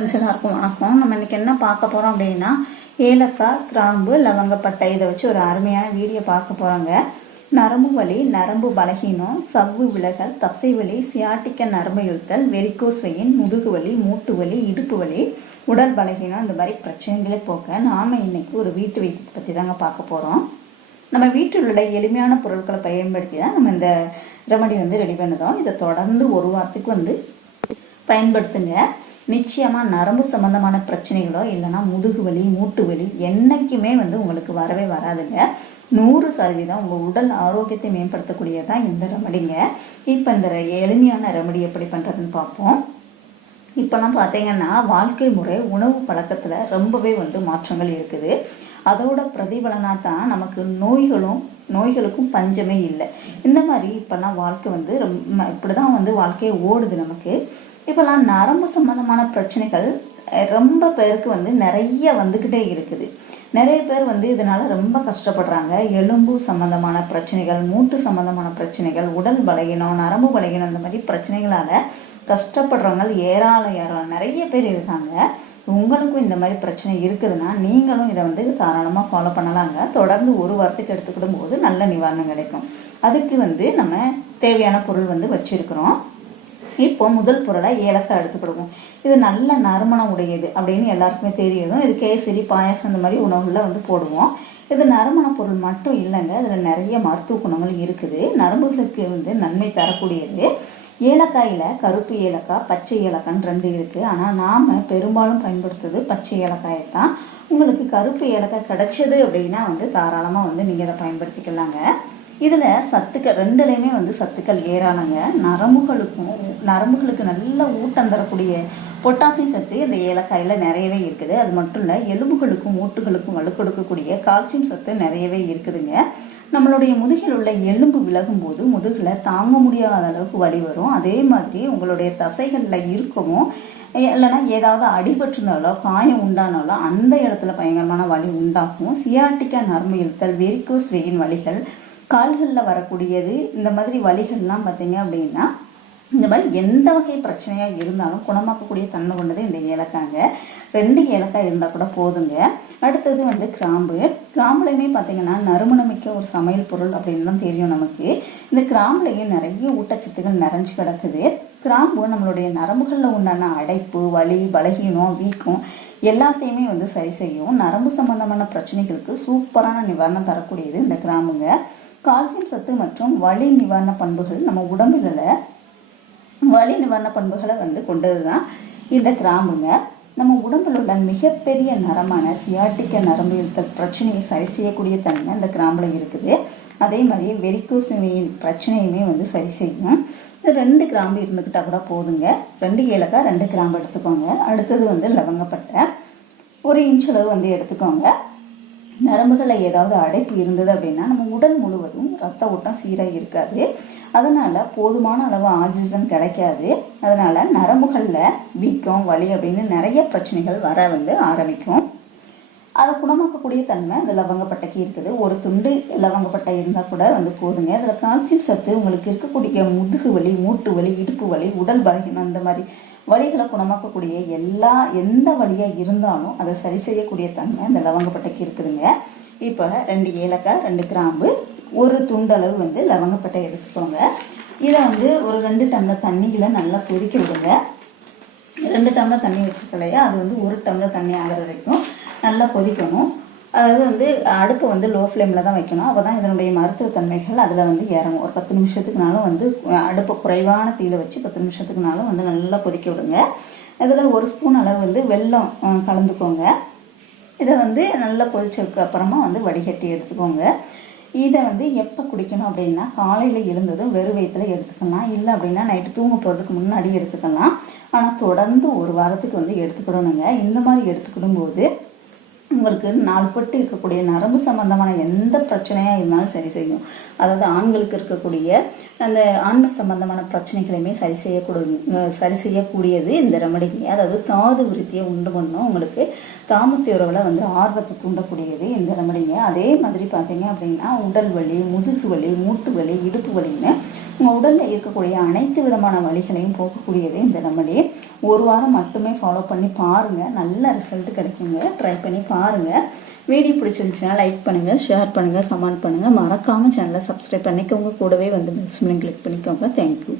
எல்லாருக்கும் வணக்கம். நம்ம இன்னைக்கு என்ன பார்க்க போறோம் அப்படின்னா ஏலக்காய் கிராம்பு லவங்கப்பட்டை இதை வச்சு ஒரு அருமையான வீடியோ பார்க்க போறோங்க. நரம்பு வலி நரம்பு பலகீனம் சவ்வு விலகல் தசை வலி சியாட்டிக்க நரம்பு இழுத்தல் வெறிக்கோசையின் வெயின் முதுகு வலி மூட்டு வலி இடுப்பு வலி உடல் பலகீனம் இந்த மாதிரி பிரச்சனைகளை போக்க நாம இன்னைக்கு ஒரு வீட்டு வைத்தியத்தை பத்தி தாங்க பார்க்க போறோம். நம்ம வீட்டில் உள்ள எளிமையான பொருட்களை பயன்படுத்தி தான் நம்ம இந்த ரெமடி வந்து ரெடி பண்ணுதோம். இதை தொடர்ந்து ஒரு வாரத்துக்கு வந்து பயன்படுத்துங்க. நிச்சயமா நரம்பு சம்பந்தமான பிரச்சனைகளோ இல்லைன்னா முதுகு வலி மூட்டு வலி என்றைக்குமே வந்து உங்களுக்கு வரவே வராதுங்க. நூறு சதவீதம் உங்கள் உடல் ஆரோக்கியத்தை மேம்படுத்தக்கூடியதான் இந்த ரெமடிங்க இப்போ இந்த ரெ- எளிமையான ரெமடி எப்படி பண்றதுன்னு பார்ப்போம். இப்போலாம் பார்த்தீங்கன்னா வாழ்க்கை முறை உணவு பழக்கத்துல ரொம்பவே வந்து மாற்றங்கள் இருக்குது. அதோட பிரதிபலனா தான் நமக்கு நோய்களும் நோய்களுக்கும் பஞ்சமே இல்லை. இந்த மாதிரி இப்போல்லாம் வாழ்க்கை வந்து ரொம்ப இப்படிதான் வந்து வாழ்க்கையை ஓடுது நமக்கு. இப்போல்லாம் நரம்பு சம்பந்தமான பிரச்சனைகள் ரொம்ப பேருக்கு வந்து நிறைய வந்துக்கிட்டே இருக்குது. நிறைய பேர் வந்து இதனால் ரொம்ப கஷ்டப்படுறாங்க. எலும்பு சம்பந்தமான பிரச்சனைகள் மூட்டு சம்பந்தமான பிரச்சனைகள் உடல் பலகீனம் நரம்பு பலகீனம் இந்த மாதிரி பிரச்சனைகளால் கஷ்டப்படுறவங்க ஏராளம் ஏராளம் நிறைய பேர் இருக்காங்க. உங்களுக்கும் இந்த மாதிரி பிரச்சனை இருக்குதுன்னா நீங்களும் இதை வந்து தாராளமாக ஃபாலோ பண்ணலாங்க. தொடர்ந்து ஒரு வாரத்துக்கு எடுத்துக்கிடும் போது நல்ல நிவாரணம் கிடைக்கும். அதுக்கு வந்து நம்ம தேவையான பொருள் வந்து வச்சுருக்குறோம். இப்போ முதல் பொருளாக ஏலக்காய் எடுத்துக்கிடுவோம் இது நல்ல நறுமணம் உடையது அப்படின்னு எல்லாருக்குமே தெரியுதும். இது கேசரி பாயாசம் இந்த மாதிரி உணவுகளில் வந்து போடுவோம். இது நறுமண பொருள் மட்டும் இல்லைங்க. அதில் நிறைய மருத்துவ குணங்கள் இருக்குது. நரம்புகளுக்கு வந்து நன்மை தரக்கூடியது. ஏலக்காயில கருப்பு ஏலக்காய் பச்சை ஏலக்காய்ன்னு ரெண்டு இருக்குது ஆனால் நாம் பெரும்பாலும் பயன்படுத்துறது பச்சை ஏலக்காயை தான். உங்களுக்கு கருப்பு ஏலக்காய் கிடைச்சது அப்படின்னா வந்து தாராளமாக வந்து நீங்கள் அதை பயன்படுத்திக்கலாங்க. இதில் சத்துக்கள் ரெண்டுலேயுமே வந்து சத்துக்கள் ஏறானங்க. நரம்புகளுக்கும் நரம்புகளுக்கு நல்ல ஊட்டம் தரக்கூடிய பொட்டாசியம் சத்து இந்த ஏலக்காயில் நிறையவே இருக்குது. அது மட்டும் இல்லை எலும்புகளுக்கும் மூட்டுகளுக்கும் வலுக்கொடுக்கக்கூடிய கால்சியம் சத்து நிறையவே இருக்குதுங்க. நம்மளுடைய முதுகில் உள்ள எலும்பு விலகும் போது முதுகில் தாங்க முடியாத அளவுக்கு வலி வரும். அதே மாதிரி உங்களுடைய தசைகளில் இருக்கவும் இல்லைன்னா ஏதாவது அடிபட்டிருந்தாலோ காயம் உண்டானாலோ அந்த இடத்துல பயங்கரமான வலி உண்டாகும். சியாட்டிக்கா நரம்பு இழுத்தல் வெரிகோஸ் வெயின் வலிகள் கால்களில் வரக்கூடியது இந்த மாதிரி வலிகள்லாம் பார்த்தீங்க அப்படின்னா இந்த மாதிரி எந்த வகை பிரச்சனையாக இருந்தாலும் குணமாக்கக்கூடிய தன்மை கொண்டது இந்த ஏலக்காங்க. ரெண்டு ஏலக்காய் இருந்தால் கூட போதுங்க. அடுத்தது வந்து கிராம்பு. கிராம்புலையுமே பார்த்தீங்கன்னா நறுமணமிக்க ஒரு சமையல் பொருள் அப்படின்னு தான் தெரியும் நமக்கு. இந்த கிராம்புலையும் நிறைய ஊட்டச்சத்துக்கள் நிறைஞ்சு கிடக்குது. கிராம்பு நம்மளுடைய நரம்புகளில் உண்டான அடைப்பு வலி பலகீனம் வீக்கம் எல்லாத்தையுமே வந்து சரி செய்யும். நரம்பு சம்பந்தமான பிரச்சனைகளுக்கு சூப்பரான நிவாரணம் தரக்கூடியது இந்த கிராம்புங்க. கால்சியம் சத்து மற்றும் வலி நிவாரண பண்புகள் நம்ம உடம்புல வலி நிவாரண பண்புகளை வந்து கொண்டது தான் இந்த கிராம்புங்க நம்ம உடம்புல உள்ள மிகப்பெரிய நரமான சியாட்டிக்க நரம்பு இழுத்தல் பிரச்சனையை சரி செய்யக்கூடிய தன்மை அந்த கிராம்புல இருக்குது. அதே மாதிரி வெறிக்கோசுமையின் பிரச்சனையுமே வந்து சரி செய்யும். இது ரெண்டு கிராம்பு இருந்துக்கிட்டா கூட போதுங்க. ரெண்டு ஏலக்காய் ரெண்டு கிராம்பு எடுத்துக்கோங்க. அடுத்தது வந்து லவங்கப்பட்டை. ஒரு இன்ச் அளவு வந்து எடுத்துக்கோங்க. நரம்புகளில் ஏதாவது அடைப்பு இருந்தது அப்படின்னா நம்ம உடல் முழுவதும் ரத்த ஓட்டம் சீராக இருக்காது. அதனால போதுமான அளவு ஆக்சிஜன் கிடைக்காது. அதனால நரம்புகளில் வீக்கம் வலி அப்படின்னு நிறைய பிரச்சனைகள் வர வந்து ஆரம்பிக்கும். அதை குணமாக்கக்கூடிய தன்மை அந்த லவங்கப்பட்டைக்கு இருக்குது. ஒரு துண்டு லவங்கப்பட்டை இருந்தால் கூட வந்து போதுங்க. அதில் கால்சியம் சத்து உங்களுக்கு இருக்கக்கூடிய முதுகு வலி மூட்டு வலி இடுப்பு வலி உடல் பலகீனம் அந்த மாதிரி வழிகளை குணமாக்கக்கூடிய எல்லா எந்த வழியாக இருந்தாலும் அதை சரி செய்யக்கூடிய தன்மை அந்த லவங்கப்பட்டைக்கு இருக்குதுங்க. இப்போ ரெண்டு ஏலக்காய் ரெண்டு கிராம்பு ஒரு துண்டளவு வந்து லவங்கப்பட்டை எடுத்துக்கோங்க. இதை வந்து ஒரு ரெண்டு டம்ளர் தண்ணியில் நல்லா கொதிக்க விடுங்க. ரெண்டு டம்ளர் தண்ணி வச்சிருக்கலையா அது வந்து ஒரு டம்ளர் தண்ணி ஆகிற வரைக்கும் நல்லா கொதிக்கணும். அதாவது வந்து அடுப்பை வந்து லோ ஃப்ளேமில் தான் வைக்கணும். அப்போ தான் இதனுடைய மருத்துவ தன்மைகள் அதில் வந்து இறங்கும். ஒரு பத்து நிமிஷத்துக்குனாலும் வந்து அடுப்பை குறைவான தீயில வச்சு பத்து நிமிஷத்துக்குனாலும் வந்து நல்லா கொதிக்க விடுங்க. இதில் ஒரு ஸ்பூன் அளவு வந்து வெல்லம் கலந்துக்கோங்க. இதை வந்து நல்லா கொதிச்சதுக்கு அப்புறமா வந்து வடிகட்டி எடுத்துக்கோங்க. இதை வந்து எப்போ குடிக்கணும் அப்படின்னா காலையில் எழுந்ததும் வெறும் வயிற்றுல எடுத்துக்கலாம். இல்லை அப்படின்னா நைட்டு தூங்க போகிறதுக்கு முன்னாடி எடுத்துக்கலாம். ஆனால் தொடர்ந்து ஒரு வாரத்துக்கு வந்து எடுத்துக்கிடணுங்க. இந்த மாதிரி எடுத்துக்கிடும் போது உங்களுக்கு நாள்பட்டு இருக்கக்கூடிய நரம்பு சம்பந்தமான எந்த பிரச்சனையாக இருந்தாலும் சரி செய்யும். அதாவது ஆண்களுக்கு இருக்கக்கூடிய அந்த ஆண்மை சம்பந்தமான பிரச்சனைகளையுமே சரி செய்யக்கூடிய சரி செய்யக்கூடியது இந்த ரெமடிங்க அதாவது தாது விருத்தியை உண்டு பண்ணும். உங்களுக்கு தாமத்தி உறவில் வந்து ஆர்வத்தை தூண்டக்கூடியது இந்த ரெமடிங்க அதே மாதிரி பார்த்தீங்க அப்படின்னா உடல் வலி முதுகு வலி மூட்டு வலி இடுப்பு வலின்னு உங்கள் உடலில் இருக்கக்கூடிய அனைத்து விதமான வழிகளையும் போக்கக்கூடியது இந்த நம்மளே. ஒரு வாரம் மட்டுமே ஃபாலோ பண்ணி பாருங்கள் நல்ல ரிசல்ட் கிடைக்குங்க. ட்ரை பண்ணி பாருங்கள் வீடியோ பிடிச்சிருந்துச்சுன்னா லைக் பண்ணுங்கள் ஷேர் பண்ணுங்கள் கமெண்ட் பண்ணுங்கள் மறக்காமல் சேனலை சப்ஸ்கிரைப் பண்ணிக்கோங்க. கூடவே வந்து பெல்ஸ் கிளிக் பண்ணிக்கோங்க. தேங்க்யூ